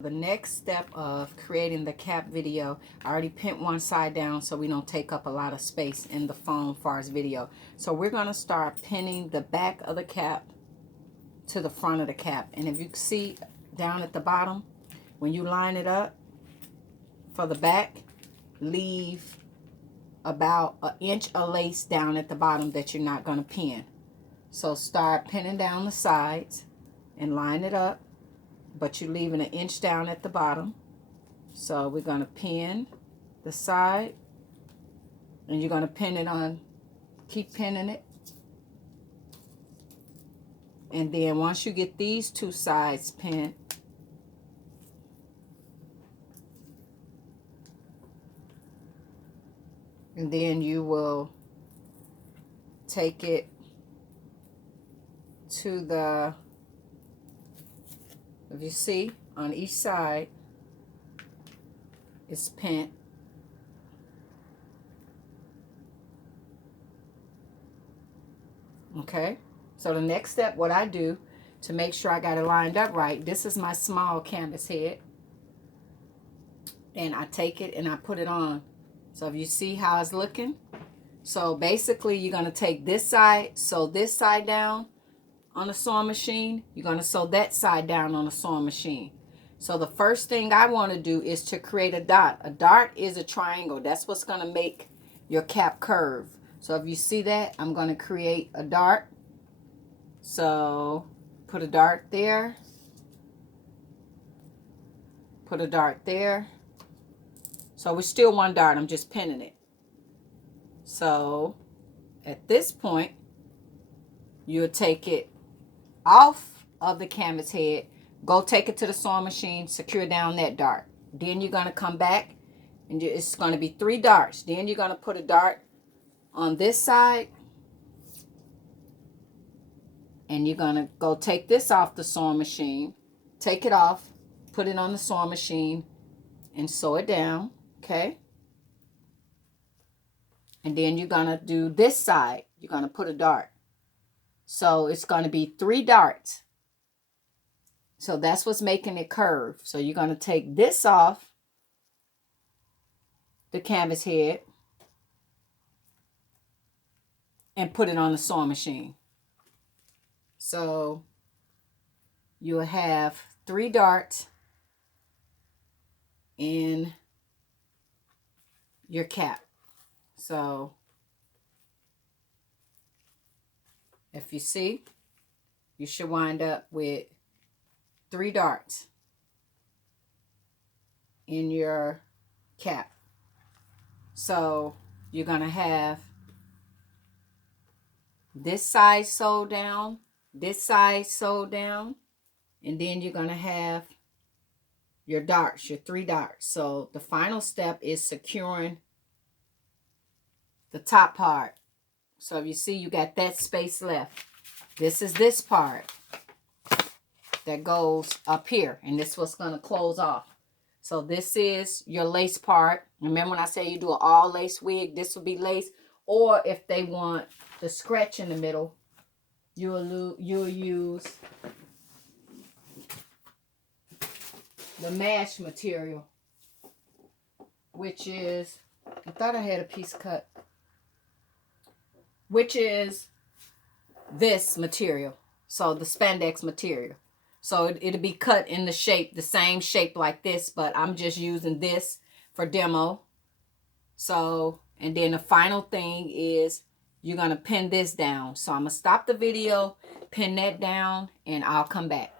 The next step of creating the cap video, I already pinned one side down so we don't take up a lot of space in the phone as far as video. So we're going to start pinning the back of the cap to the front of the cap. And if you see down at the bottom, when you line it up for the back, leave about an inch of lace down at the bottom that you're not going to pin. So start pinning down the sides and line it up, but you're leaving an inch down at the bottom. So we're going to pin the side, and you're going to pin it on, keep pinning it. And then once you get these two sides pinned, and then you will take it to the, if you see, on each side, it's pinned. Okay, so the next step, what I do to make sure I got it lined up right, this is my small canvas head, and I take it and I put it on. So if you see how it's looking, so basically you're going to take this side, sew this side down on a sewing machine. You're going to sew that side down on a sewing machine. So the first thing I want to do is to create a dot. A dot is a triangle. That's what's going to make your cap curve. So if you see that, I'm going to create a dart. So put a dart there. Put a dart there. So we're still one dart. I'm just pinning it. So at this point, you'll take it off of the canvas head, go take it to the sewing machine, secure down that dart. Then you're going to come back, and it's going to be 3 darts. Then you're going to put a dart on this side, and you're going to go take this off the sewing machine, take it off, put it on the sewing machine, and sew it down, okay? And then you're going to do this side. You're going to put a dart. So it's going to be 3 darts. So that's what's making it curve. So you're going to take this off the canvas head and put it on the sewing machine. So you'll have 3 darts in your cap. So if you see, you should wind up with 3 darts in your cap. So you're going to have this side sewed down, this side sewed down, and then you're going to have your darts, your 3 darts. So the final step is securing the top part. So if you see, you got that space left. This is this part that goes up here, and this is what's going to close off. So this is your lace part. Remember when I say you do an all lace wig, this will be lace. Or if they want the scratch in the middle, you'll use the mesh material, which is, I thought I had a piece cut, which is this material. So the spandex material. So it'll be cut in the shape, the same shape like this, but I'm just using this for demo. So, and then the final thing is you're going to pin this down. So I'm going to stop the video, pin that down, and I'll come back.